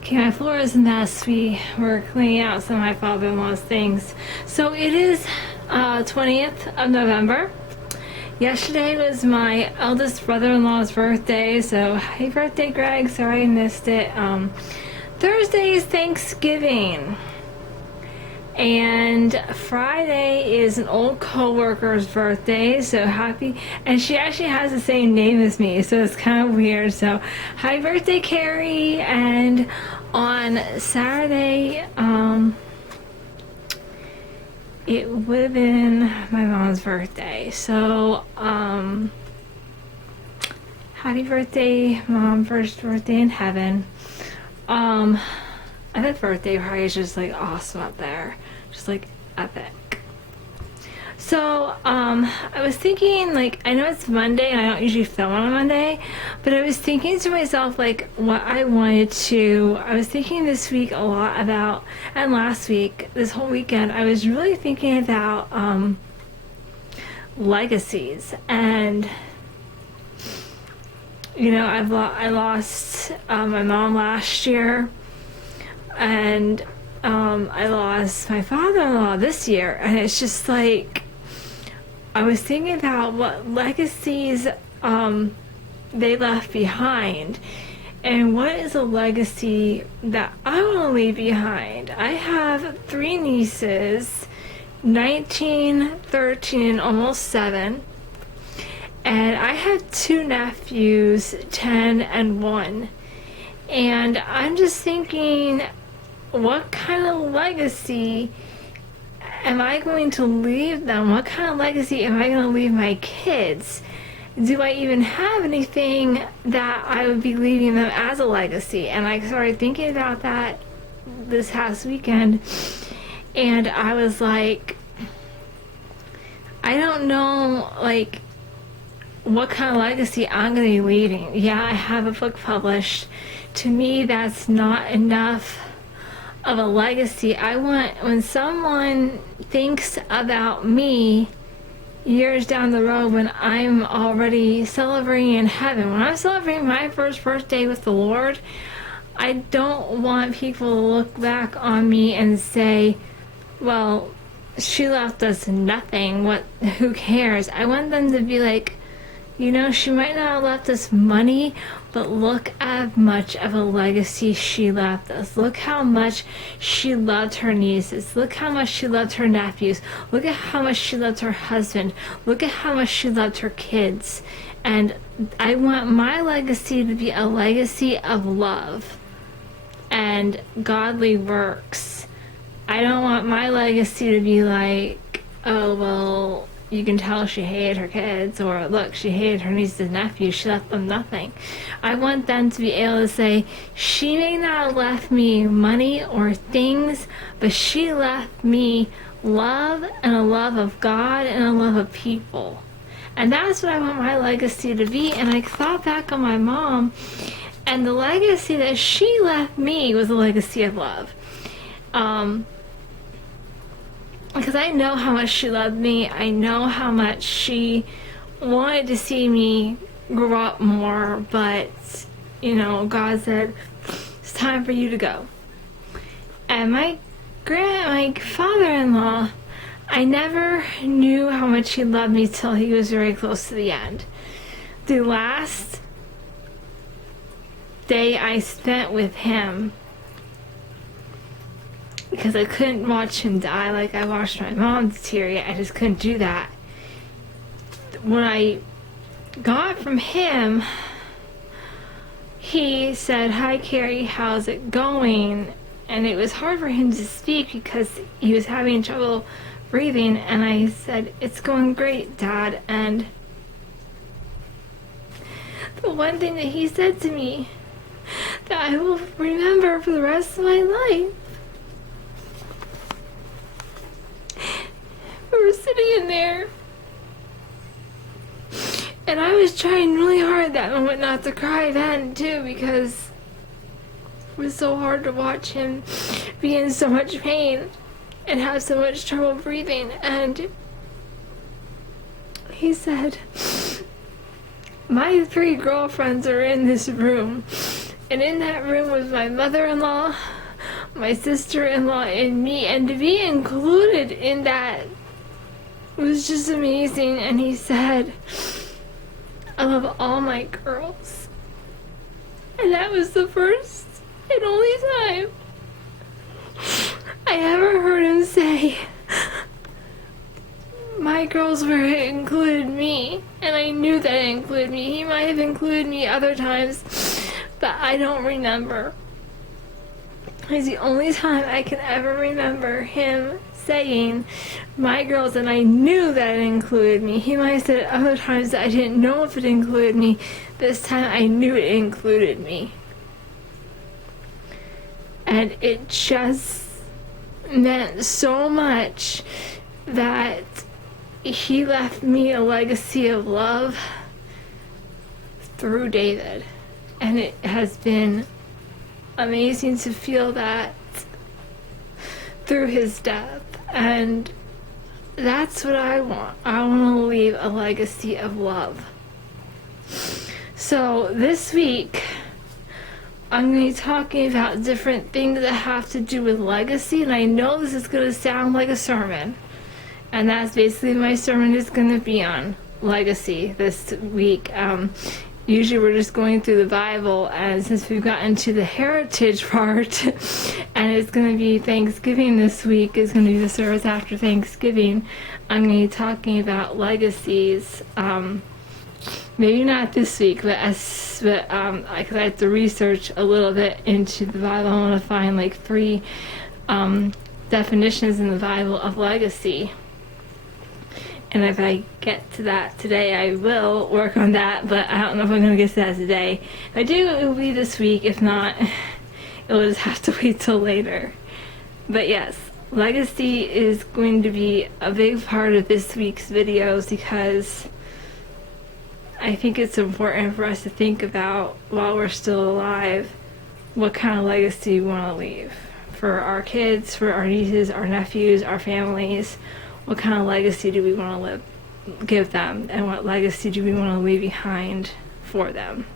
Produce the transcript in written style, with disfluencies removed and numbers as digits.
Okay, my floor is a mess. We were cleaning out some of my father-in-law's things. So it is 20th of November. Yesterday was my eldest brother-in-law's birthday, so happy birthday, Greg. Sorry I missed it. Thursday is Thanksgiving. And Friday is an old co-worker's birthday, so happy. And she actually has the same name as me, so it's kind of weird. So happy birthday, Carrie. And on Saturday, it would have been my mom's birthday. So happy birthday, Mom. First birthday in heaven. I bet birthday party is just like awesome up there. Just like epic. So, I was thinking, like, I know it's Monday and I don't usually film on a Monday, but I was thinking to myself, like, what I wanted to. I was thinking this week a lot about, and last week, this whole weekend, I was really thinking about, legacies. And, you know, I lost my mom last year. And I lost my father-in-law this year, and it's just like I was thinking about what legacies they left behind, and what is a legacy that I want to leave behind. I have 3 nieces, 19, 13, and almost 7, and I have 2 nephews, 10 and 1, and I'm just thinking, what kind of legacy am I going to leave them? What kind of legacy am I going to leave my kids? Do I even have anything that I would be leaving them as a legacy? And I started thinking about that this past weekend, and I was like, I don't know, like, what kind of legacy I'm going to be leaving. Yeah, I have a book published. To me, that's not enough of a legacy. I want, when someone thinks about me years down the road, when I'm already celebrating in heaven, when I'm celebrating my first birthday with the Lord, I don't want people to look back on me and say, well, she left us nothing, who cares? I want them to be like, you know, she might not have left us money, but look at how much of a legacy she left us. Look how much she loved her nieces. Look how much she loved her nephews. Look at how much she loved her husband. Look at how much she loved her kids. And I want my legacy to be a legacy of love and godly works. I don't want my legacy to be like, oh, well, you can tell she hated her kids, or look, she hated her nieces and nephews, she left them nothing. I want them to be able to say, she may not have left me money or things, but she left me love, and a love of God, and a love of people. And that's what I want my legacy to be. And I thought back on my mom, and the legacy that she left me was a legacy of love. Because I know how much she loved me. I know how much she wanted to see me grow up more, but, you know, God said, it's time for you to go. And my father-in-law, I never knew how much he loved me till he was very close to the end. The last day I spent with him, because I couldn't watch him die like I watched my mom deteriorate. I just couldn't do that. When I got from him, he said, "Hi, Carrie, how's it going?" And it was hard for him to speak because he was having trouble breathing. And I said, "It's going great, Dad." And the one thing that he said to me that I will remember for the rest of my life, we were sitting in there, and I was trying really hard that moment not to cry then too, because it was so hard to watch him be in so much pain and have so much trouble breathing. And he said, "My 3 girlfriends are in this room, And in that room was my mother-in-law, my sister-in-law, and me, and to be included in that was just amazing. And he said, I love all my girls. And that was the first and only time I ever heard him say my girls were included me, and I knew that it included me. He might have included me other times, but I don't remember. It's the only time I can ever remember him saying my girls, and I knew that it included me. He might have said it other times that I didn't know if it included me. This time I knew it included me. And it just meant so much that he left me a legacy of love through David. And it has been amazing to feel that through his death. And that's what I want. I want to leave a legacy of love. So this week, I'm going to be talking about different things that have to do with legacy. And I know this is going to sound like a sermon. And that's basically my sermon is going to be on legacy this week. Usually we're just going through the Bible, and since we've gotten to the heritage part, and it's going to be Thanksgiving this week, is going to be the service after Thanksgiving, I'm going to be talking about legacies. Maybe not this week, but because I have to research a little bit into the Bible. I want to find like 3 definitions in the Bible of legacy. And if I get to that today, I will work on that, but I don't know if I'm going to get to that today. If I do, it will be this week. If not, it will just have to wait till later. But yes, legacy is going to be a big part of this week's videos because I think it's important for us to think about, while we're still alive, what kind of legacy we want to leave for our kids, for our nieces, our nephews, our families. What kind of legacy do we want to give them, and what legacy do we want to leave behind for them?